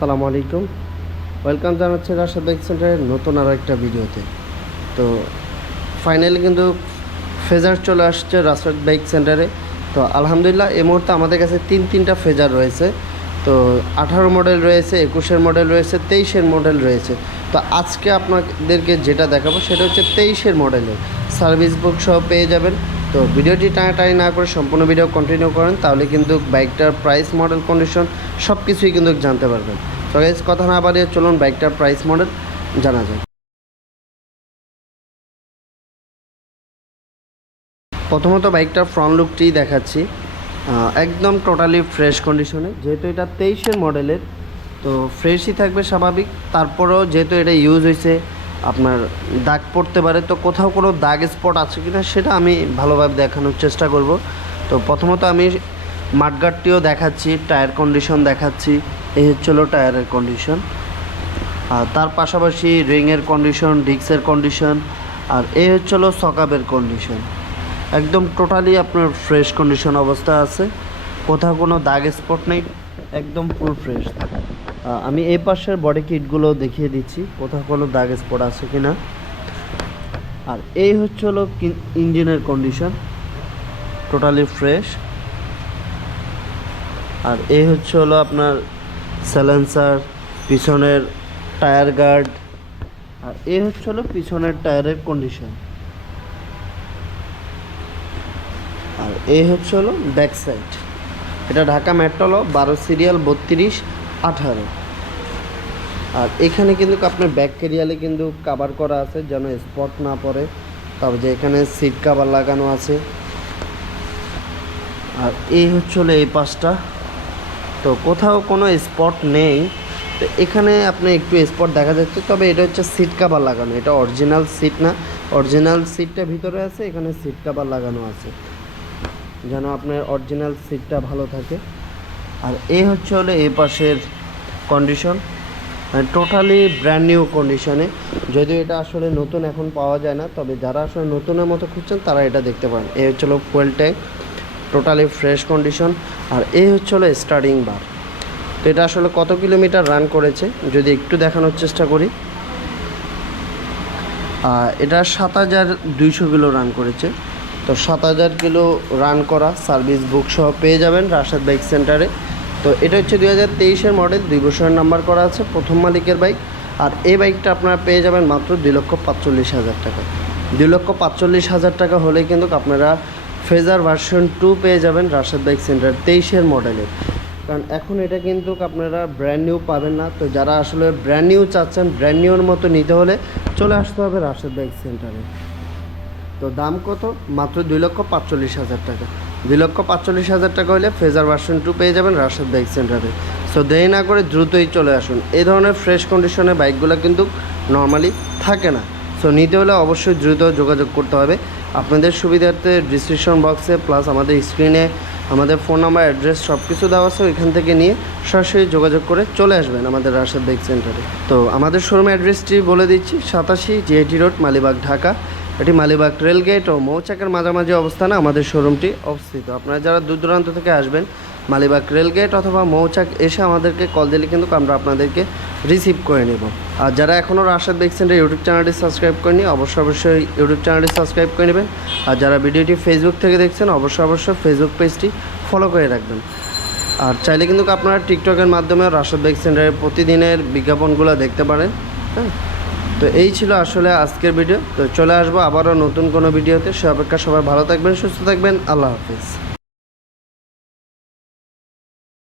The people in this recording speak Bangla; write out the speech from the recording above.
আসসালামু আলাইকুম। ওয়েলকাম জানাচ্ছি রাশেদ বাইক সেন্টারের নতুন আরও একটা ভিডিওতে। তো ফাইনালি কিন্তু ফেজার চলে আসছে রাশেদ বাইক সেন্টারে। তো আলহামদুলিল্লাহ এই মুহূর্তে আমাদের কাছে তিনটা ফেজার রয়েছে। তো 18 মডেল রয়েছে, 21-এর মডেল রয়েছে, 23-এর মডেল রয়েছে। তো আজকে আপনাদেরকে যেটা দেখাবো সেটা হচ্ছে 23-এর মডেলের সার্ভিস বুক সহ পেয়ে যাবেন। তো ভিডিওটি টানাটানি না করে সম্পূর্ণ ভিডিও কন্টিনিউ করেন, তাহলে কিন্তু বাইকটার প্রাইস, মডেল, কন্ডিশন সব কিছুই কিন্তু জানতে পারবেন। তো গাইস কথা না বাড়িয়ে চলুন বাইকটার প্রাইস, মডেল জানা যায়। প্রথমত বাইকটার ফ্রন্ট লুকটি দেখাচ্ছি, একদম টোটালি ফ্রেশ কন্ডিশনে। যেহেতু এটা 23-এর মডেলের, তো ফ্রেশই থাকবে স্বাভাবিক। তারপরেও যেহেতু এটা ইউজ হয়েছে, আপনার দাগ পড়তে পারে। তো কোথাও কোনো দাগ স্পট আছে কিনা সেটা আমি ভালোভাবে দেখানোর চেষ্টা করব। তো প্রথমত আমি মাঠগার্ডটিও দেখাচ্ছি, টায়ার কন্ডিশন দেখাচ্ছি। এই হচ্ছিলো টায়ারের কন্ডিশন, আর তার পাশাপাশি রিংয়ের কন্ডিশন, ডিস্কের কন্ডিশন, আর এই হচ্ছিলো সকাবের কন্ডিশন। একদম টোটালি আপনার ফ্রেশ কন্ডিশন অবস্থা আছে, কোথাও কোনো দাগ স্পট নেই, একদম ফুল ফ্রেশ। আমি এই পাশের বডি কিটগুলো দেখিয়ে দিচ্ছি কোথাও কোনো দাগ স্পট আছে কিনা। আর এই হচ্ছে হলো ইঞ্জিনের কন্ডিশন, টোটালি ফ্রেশ। আর এই হচ্ছে হলো আপনার সাইলেন্সার, পিছনের টায়ার গার্ড, আর এই হচ্ছে হলো পিছনের টায়ারের কন্ডিশন। আর এই হচ্ছে হলো ব্যাক সাইড। এটা ঢাকা মেট্রোল 12 সিরিয়াল 3218। আর এখানে কিন্তু আপনার ব্যাক ক্যারিয়ালে কিন্তু কাভার করা আছে যেন স্পট না পড়ে। তবে যে এখানে সিট কাভার লাগানো আছে। আর এই হচ্ছে হলো এই পাশটা, তো কোথাও কোনো স্পট নেই। তো এখানে আপনি একটু স্পট দেখা যাচ্ছে, তবে এটা হচ্ছে সিট কাভার লাগানো, এটা অরিজিনাল সিট না। অরিজিনাল সিটটা ভিতরে আছে, এখানে সিট কাভার লাগানো আছে যেন আপনার অরিজিনাল সিটটা ভালো থাকে। আর এই হচ্ছে হলো এই পাশের কন্ডিশন, টোটালি ব্র্যান্ড নিউ কন্ডিশনে। যদিও এটা আসলে নতুন এখন পাওয়া যায় না, তবে যারা আসলে নতুনের মতো খুঁজছেন তারা এটা দেখতে পারেন। এই হচ্ছে হলো fuel tank, totally fresh condition. আর এই হচ্ছে হলো স্টার্টিং বার। তো এটা আসলে কত কিলোমিটার রান করেছে যদি একটু দেখানোর চেষ্টা করি। এটা 7200 কিলো রান করেছে। তো 7000 কিলো রান করা সার্ভিস বুক সহ পেয়ে যাবেন রাশেদ বাইক সেন্টারে। তো এটা হচ্ছে 2023-এর মডেল, 2 বছরের নাম্বার করা আছে, প্রথম মালিকের বাইক। আর এই বাইকটা আপনারা পেয়ে যাবেন মাত্র 2,45,000 টাকা। 2,45,000 টাকা হলেই কিন্তু আপনারা ফেজার ভার্সন 2 পেয়ে যাবেন রাশেদ বাইক সেন্টার 23-এর মডেলের। কারণ এখন এটা কিন্তু আপনারা ব্র্যান্ড নিউ পাবেন না। তো যারা আসলে ব্র্যান্ড নিউ চাচ্ছেন, ব্র্যান্ড নিউর মতো নিতে হলে চলে আসতে হবে রাশেদ বাইক সেন্টারে। তো দাম কত? মাত্র 2,45,000 টাকা। 2,45,000 টাকা হলে ফেজার ভার্সন 2 পেয়ে যাবেন রাশেদ বাইক সেন্টারে। সো দেরি না করে দ্রুতই চলে আসুন। এই ধরনের ফ্রেশ কন্ডিশনের বাইকগুলো কিন্তু নর্মালি থাকে না। সো নিতে হলে অবশ্যই দ্রুত যোগাযোগ করতে হবে। আপনাদের সুবিধার্থে ডিসক্রিপশন বক্সে প্লাস আমাদের স্ক্রিনে আমাদের ফোন নাম্বার, অ্যাড্রেস সব কিছু দেওয়া আছে, ওইখান থেকে নিয়ে সরাসরি যোগাযোগ করে চলে আসবেন আমাদের রাশেদ বাইক সেন্টারে। তো আমাদের শোরুমের অ্যাড্রেসটি বলে দিচ্ছি, 87 জিআইটি রোড, মালিবাগ, ঢাকা। এটি মালিবাগ রেলগেট ও মৌচাকের মাঝামাঝি অবস্থানে আমাদের শোরুমটি অবস্থিত। আপনারা যারা দূর দূরান্ত থেকে আসবেন, মালিবাগ রেলগেট অথবা মৌচাক এসে আমাদেরকে কল দিলে কিন্তু আমরা আপনাদেরকে রিসিভ করে নেব। আর যারা এখনও রাশেদ বাইক সেন্টার ইউটিউব চ্যানেলটি সাবস্ক্রাইব করেনি, অবশ্যই ইউটিউব চ্যানেলটি সাবস্ক্রাইব করে নেবেন। আর যারা ভিডিওটি ফেসবুক থেকে দেখছেন, অবশ্যই ফেসবুক পেজটি ফলো করে রাখবেন। আর চাইলে কিন্তু আপনারা টিকটকের মাধ্যমে রাশেদ বাইক সেন্টারের প্রতিদিনের বিজ্ঞাপনগুলো দেখতে পারেন। হ্যাঁ, তো এই ছিল আসলে আজকের ভিডিও। তো চলে আসবো আবারও নতুন কোনো ভিডিওতে। সে অপেক্ষা সবাই ভালো থাকবেন, সুস্থ থাকবেন। আল্লাহ হাফিজ।